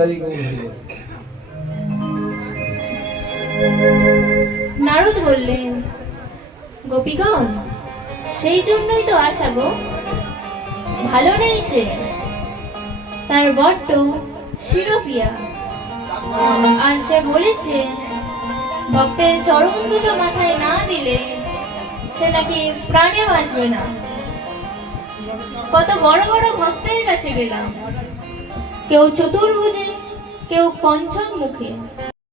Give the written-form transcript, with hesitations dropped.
নিতাই গৌর হরিবল। নারদ বললেন, গোপীগণ, সেই জন্যই তো আশা গো। ভালো নেই সে, তার বড্ড শিরোপিয়া। আর সে বলেছে ভক্তের চরণ দুটো মাথায় না দিলে সে নাকি প্রাণে বাঁচবে না। কত বড় বড় ভক্তের কাছে গেলাম, কেউ চতুর্ভুজে, কেউ পঞ্চম মুখে,